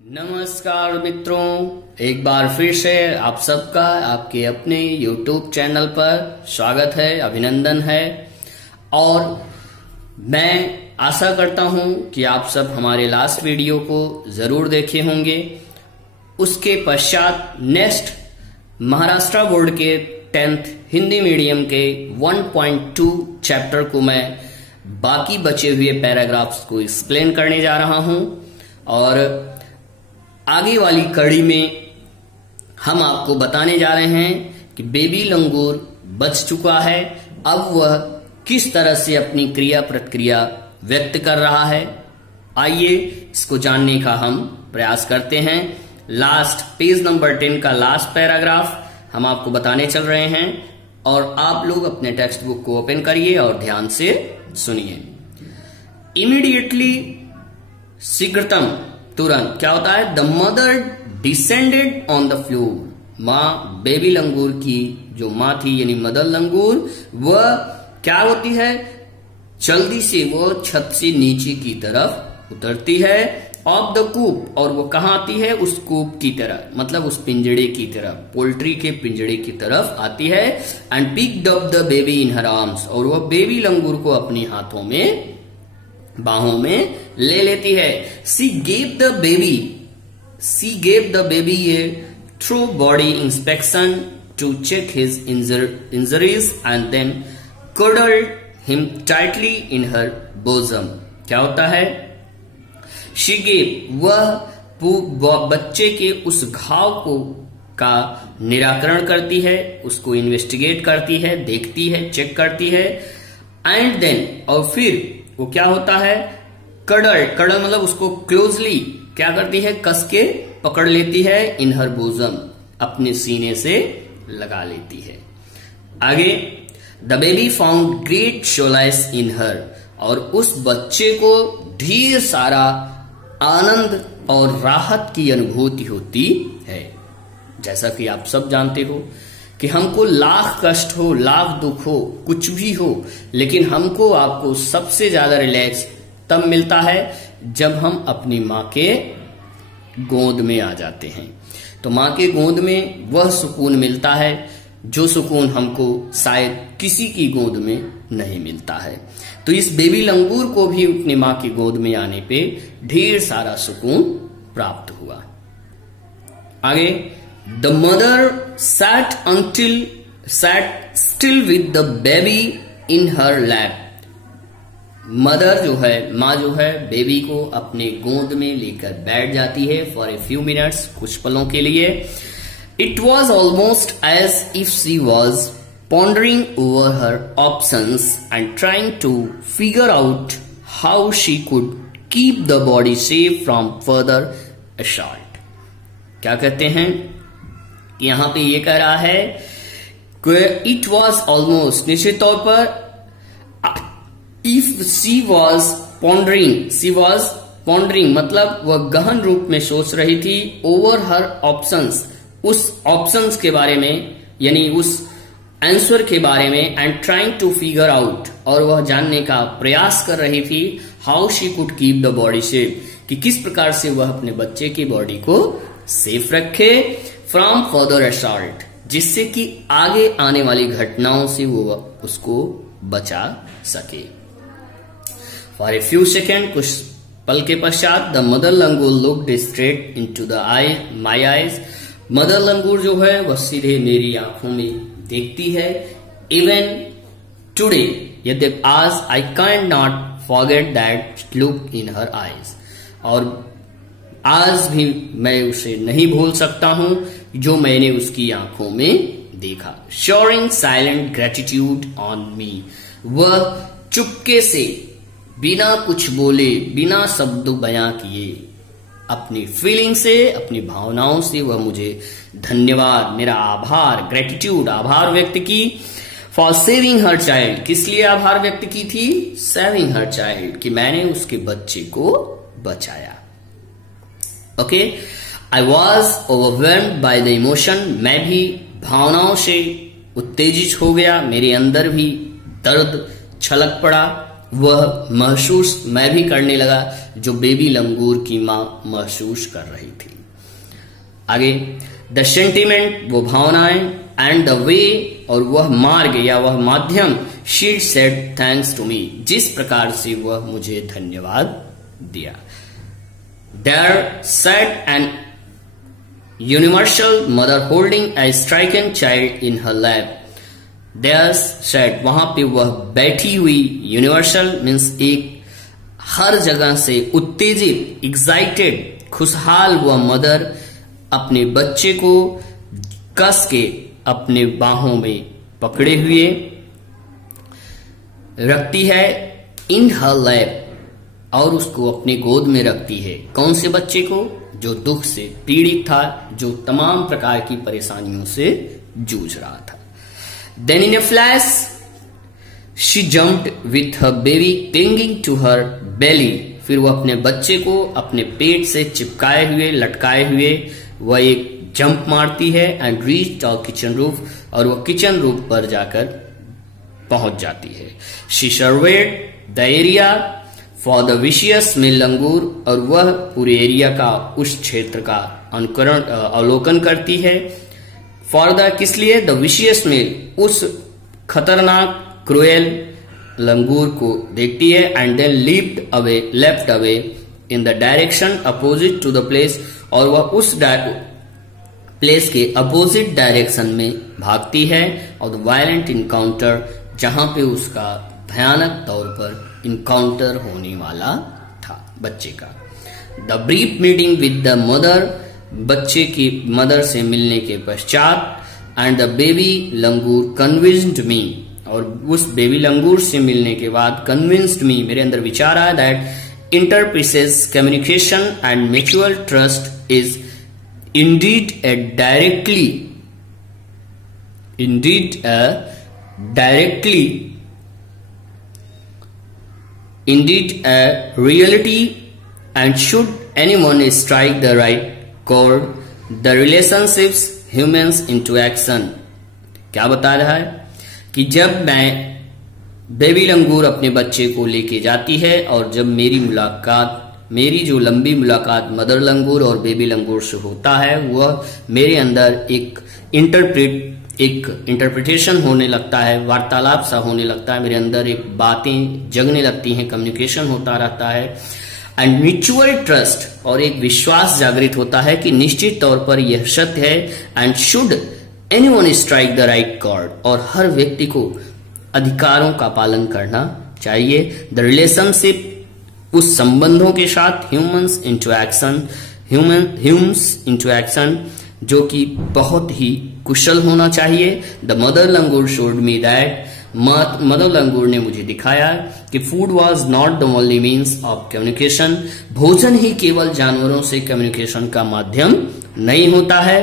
नमस्कार मित्रों, एक बार फिर से आप सबका आपके अपने YouTube चैनल पर स्वागत है, अभिनंदन है। और मैं आशा करता हूं कि आप सब हमारे लास्ट वीडियो को जरूर देखे होंगे। उसके पश्चात नेक्स्ट महाराष्ट्र बोर्ड के 10th हिंदी मीडियम के 1.2 चैप्टर को मैं बाकी बचे हुए पैराग्राफ्स को एक्सप्लेन करने जा रहा हूं। और आगे वाली कड़ी में हम आपको बताने जा रहे हैं कि बेबी लंगूर बच चुका है, अब वह किस तरह से अपनी क्रिया प्रतिक्रिया व्यक्त कर रहा है। आइए इसको जानने का हम प्रयास करते हैं। लास्ट पेज नंबर 10 का लास्ट पैराग्राफ हम आपको बताने चल रहे हैं और आप लोग अपने टेक्स्ट बुक को ओपन करिए और ध्यान से सुनिए। इमीडिएटली, शीघ्रतम, तुरंत क्या होता है? The mother descended on the floor. माँ बेबी लंगूर की जो माँ थी यानी मदर लंगूर, वह क्या होती है? जल्दी से वो छत से नीचे की तरफ उतरती है। ऑफ द कूप, और वो कहाँ आती है? उस कूप की तरफ, मतलब उस पिंजड़े की तरफ, पोल्ट्री के पिंजड़े की तरफ आती है। And picked up the baby in her arms, और वह बेबी लंगूर को अपने हाथों में, बाहों में ले लेती है। She gave the baby a thorough body inspection to check his injuries and then cuddled him tightly in her bosom। क्या होता है? She gave, वह बच्चे के उस घाव को का निराकरण करती है, उसको इन्वेस्टिगेट करती है, देखती है, चेक करती है। एंड देन, और फिर वो क्या होता है? कडल मतलब उसको क्लोजली क्या करती है? कस के पकड़ लेती है। इन हर बोजम, अपने सीने से लगा लेती है। आगे, द बेबी फाउंड ग्रेट सोलाइस इन हर, और उस बच्चे को ढेर सारा आनंद और राहत की अनुभूति होती है। जैसा कि आप सब जानते हो कि हमको लाख कष्ट हो, लाख दुख हो, कुछ भी हो, लेकिन हमको आपको सबसे ज्यादा रिलैक्स तब मिलता है जब हम अपनी माँ के गोद में आ जाते हैं। तो माँ के गोद में वह सुकून मिलता है जो सुकून हमको शायद किसी की गोद में नहीं मिलता है। तो इस बेबी लंगूर को भी अपनी माँ की गोद में आने पे ढेर सारा सुकून प्राप्त हुआ। आगे, the mother sat still with the baby in her lap। Mother जो है, माँ जो है, बेबी को अपने गोद में लेकर बैठ जाती है फॉर ए फ्यू मिनट्स, कुछ पलों के लिए। It was almost as if she was pondering over her options and trying to figure out how she could keep the body safe from further assault। क्या कहते हैं? यहां पे ये कह रहा है कि it was almost, निश्चित तौर पर, if she was pondering मतलब वह गहन रूप में सोच रही थी, over her options, उस ऑप्शंस के बारे में, यानी उस आंसर के बारे में। And trying to figure out, और वह जानने का प्रयास कर रही थी, how she could keep the body safe, कि किस प्रकार से वह अपने बच्चे की बॉडी को सेफ रखे फ्रॉम फर्दर असॉल्ट, जिससे कि आगे आने वाली घटनाओं से वो उसको बचा सके। फॉर ए फ्यू सेकेंड, कुछ पल के पश्चात, the mother langur looked straight into the my eyes. Mother लंगूर जो है वह सीधे मेरी आंखों में देखती है। इवन टुडे, यद्यपि आज, I can not forget that look in her eyes, और आज भी मैं उसे नहीं भूल सकता हूं जो मैंने उसकी आंखों में देखा। Shoring silent gratitude on me, वह चुपके से, बिना कुछ बोले, बिना शब्द बयां किए, अपनी फीलिंग से, अपनी भावनाओं से वह मुझे धन्यवाद, मेरा आभार, ग्रेटिट्यूड, आभार व्यक्त की। फॉर सेविंग हर चाइल्ड, किस लिए आभार व्यक्त की थी? सेविंग हर चाइल्ड, कि मैंने उसके बच्चे को बचाया। Okay, I was overwhelmed by the emotion, मैं भी भावनाओं से उत्तेजित हो गया, मेरे अंदर भी दर्द छलक पड़ा। वह महसूस मैं भी करने लगा जो बेबी लंगूर की मां महसूस कर रही थी। आगे, द सेंटिमेंट, वो भावनाएं, एंड द वे, और वह मार्ग या वह माध्यम, she said thanks to me, जिस प्रकार से वह मुझे धन्यवाद दिया। There sat an universal mother holding a stricken child in her lap. There sat, वहां पे वह बैठी हुई, यूनिवर्सल मीन्स एक हर जगह से उत्तेजित, एक्साइटेड, खुशहाल वह मदर अपने बच्चे को कस के अपने बाहों में पकड़े हुए रखती है, इन हर लैप, और उसको अपने गोद में रखती है। कौन से बच्चे को? जो दुख से पीड़ित था, जो तमाम प्रकार की परेशानियों से जूझ रहा था। Then in a flash she jumped with her baby clinging to her belly. फिर वह अपने बच्चे को अपने पेट से चिपकाए हुए, लटकाए हुए वह एक जंप मारती है and reached our kitchen roof, और वह किचन रूफ पर जाकर पहुंच जाती है। She surveyed the area for the vicious male langur, और वह पूरे एरिया का, उस क्षेत्र का अवलोकन करती है। फॉर द, किस लिए? द विशियस मेल, उस खतरनाक क्रूएल लंगूर को देखती है। And then left away in the direction opposite to the place, और वह उस प्लेस के अपोजिट डायरेक्शन में भागती है। और द वायलेंट इनकाउंटर, जहां पे उसका भयानक तौर पर इनकाउंटर होने वाला था बच्चे का। The brief meeting with the mother, बच्चे की मदर से मिलने के पश्चात, and the baby langur convinced मी, और उस बेबी लंगूर से मिलने के बाद कन्विंस्ड मी, मेरे अंदर विचार आया that interpeace communication and mutual trust is indeed a reality, and should anyone strike the right chord, the relationships humans into action। क्या बता रहा है कि जब मैं बेबी लंगूर अपने बच्चे को लेके जाती है, और जब मेरी जो लंबी मुलाकात मदर लंगूर और बेबी लंगूर से होता है, वह मेरे अंदर एक इंटरप्रिटेशन होने लगता है, वार्तालाप सा होने लगता है, मेरे अंदर एक बातें जगने लगती हैं, कम्युनिकेशन होता रहता है। एंड म्यूचुअल ट्रस्ट, और एक विश्वास जागृत होता है कि निश्चित तौर पर यह सत्य है। And should anyone strike the right chord, और हर व्यक्ति को अधिकारों का पालन करना चाहिए। द रिलेशनशिप, उस संबंधों के साथ, ह्यूमंस इंटू एक्शन, जो कि बहुत ही कुशल होना चाहिए। The mother langur showed me that, mother लंगूर ने मुझे दिखाया कि food was not the only means of communication, भोजन ही केवल जानवरों से कम्युनिकेशन का माध्यम नहीं होता है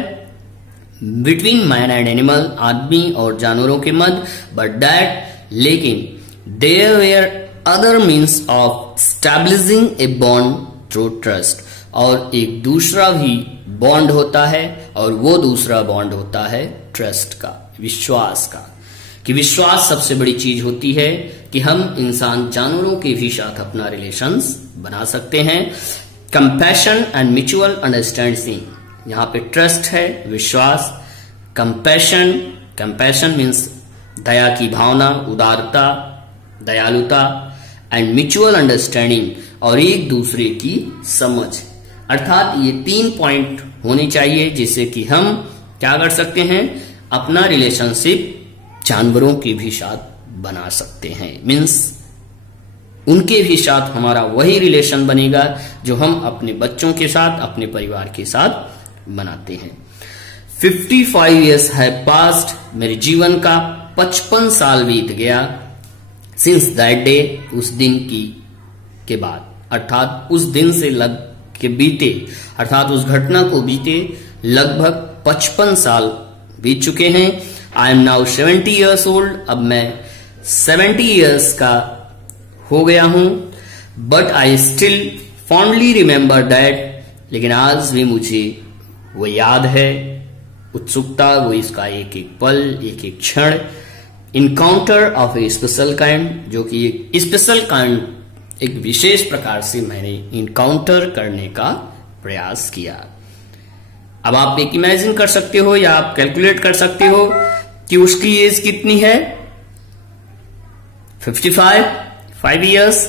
बिटवीन मैन एंड एनिमल, आदमी और जानवरों के मध्य, बट दैट, लेकिन there were other means of establishing a bond through trust, और एक दूसरा भी बॉन्ड होता है, और वो दूसरा बॉन्ड होता है ट्रस्ट का, विश्वास का, कि विश्वास सबसे बड़ी चीज होती है कि हम इंसान जानवरों के भी साथ अपना रिलेशंस बना सकते हैं। कंपैशन एंड म्यूचुअल अंडरस्टैंडिंग, यहां पे ट्रस्ट है, विश्वास, कंपैशन मीन्स दया की भावना, उदारता, दयालुता, एंड म्यूचुअल अंडरस्टैंडिंग, और एक दूसरे की समझ। अर्थात ये 3 पॉइंट होने चाहिए जिससे कि हम क्या कर सकते हैं, अपना रिलेशनशिप जानवरों के भी साथ बना सकते हैं। मीन्स उनके भी साथ हमारा वही रिलेशन बनेगा जो हम अपने बच्चों के साथ, अपने परिवार के साथ बनाते हैं। 55 years है पास्ट, मेरे जीवन का 55 साल बीत गया। सिंस दैट डे, उस दिन के बाद, अर्थात उस दिन से अर्थात उस घटना को बीते लगभग 55 साल बीत चुके हैं। I am now 70 years old, अब मैं 70 years का हो गया हूं। But I still fondly remember that, लेकिन आज भी मुझे वो याद है, उत्सुकता, वो इसका एक एक पल, एक एक क्षण, encounter of A special kind, जो कि एक स्पेशल काइंड, एक विशेष प्रकार से मैंने इनकाउंटर करने का प्रयास किया। अब आप एक इमेजिन कर सकते हो या आप कैलकुलेट कर सकते हो कि उसकी एज कितनी है, 5 इयर्स,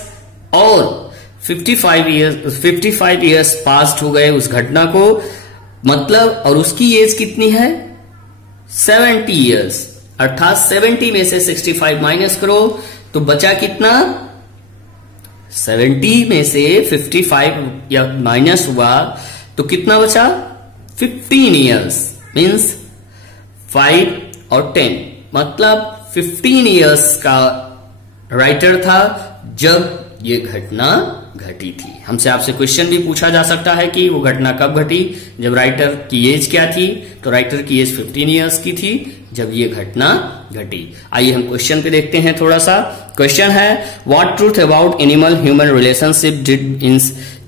और 55 इयर्स पास्ट हो गए उस घटना को, मतलब, और उसकी एज कितनी है 70 इयर्स, अर्थात 70 में से 65 माइनस करो तो बचा कितना, 70 में से 55 या माइनस हुआ तो कितना बचा, 15 इयर्स, मीन्स 5 और 10, मतलब 15 इयर्स का राइटर था जब ये घटना घटी थी। हमसे आपसे क्वेश्चन भी पूछा जा सकता है कि वो घटना कब घटी, जब राइटर की एज क्या थी, तो राइटर की एज 15 इयर्स की थी जब ये घटना घटी। आइए हम क्वेश्चन पे देखते हैं थोड़ा सा। क्वेश्चन है, what truth about animal human relationship did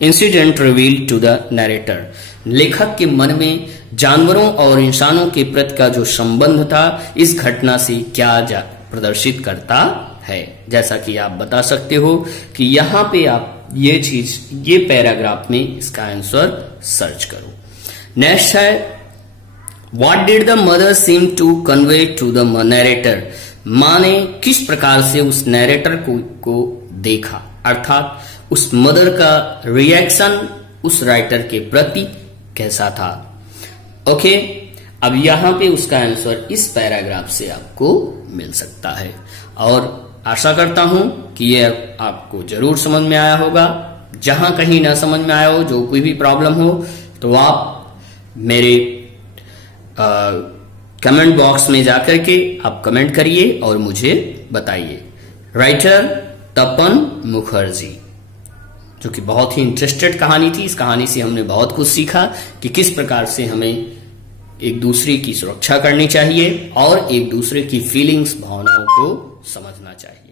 incident reveal to the narrator. लेखक के मन में जानवरों और इंसानों के प्रति का जो संबंध था इस घटना से क्या प्रदर्शित करता है। जैसा कि आप बता सकते हो कि यहां पे आप ये पैराग्राफ में इसका आंसर सर्च करो। नेक्स्ट है, what did the mother seem to convey to the narrator. मां ने किस प्रकार से उस नरेटर को देखा, अर्थात उस मदर का रिएक्शन उस राइटर के प्रति कैसा था। ओके, अब यहां पे उसका आंसर इस पैराग्राफ से आपको मिल सकता है, और आशा करता हूं कि ये आपको जरूर समझ में आया होगा। जहां कहीं ना समझ में आया हो, जो कोई भी प्रॉब्लम हो, तो आप मेरे कमेंट बॉक्स में जाकर के आप कमेंट करिए और मुझे बताइए। राइटर तपन मुखर्जी, जो कि बहुत ही इंटरेस्टेड कहानी थी। इस कहानी से हमने बहुत कुछ सीखा कि किस प्रकार से हमें एक दूसरे की सुरक्षा करनी चाहिए और एक दूसरे की फीलिंग्स, भावनाओं को समझना चाहिए।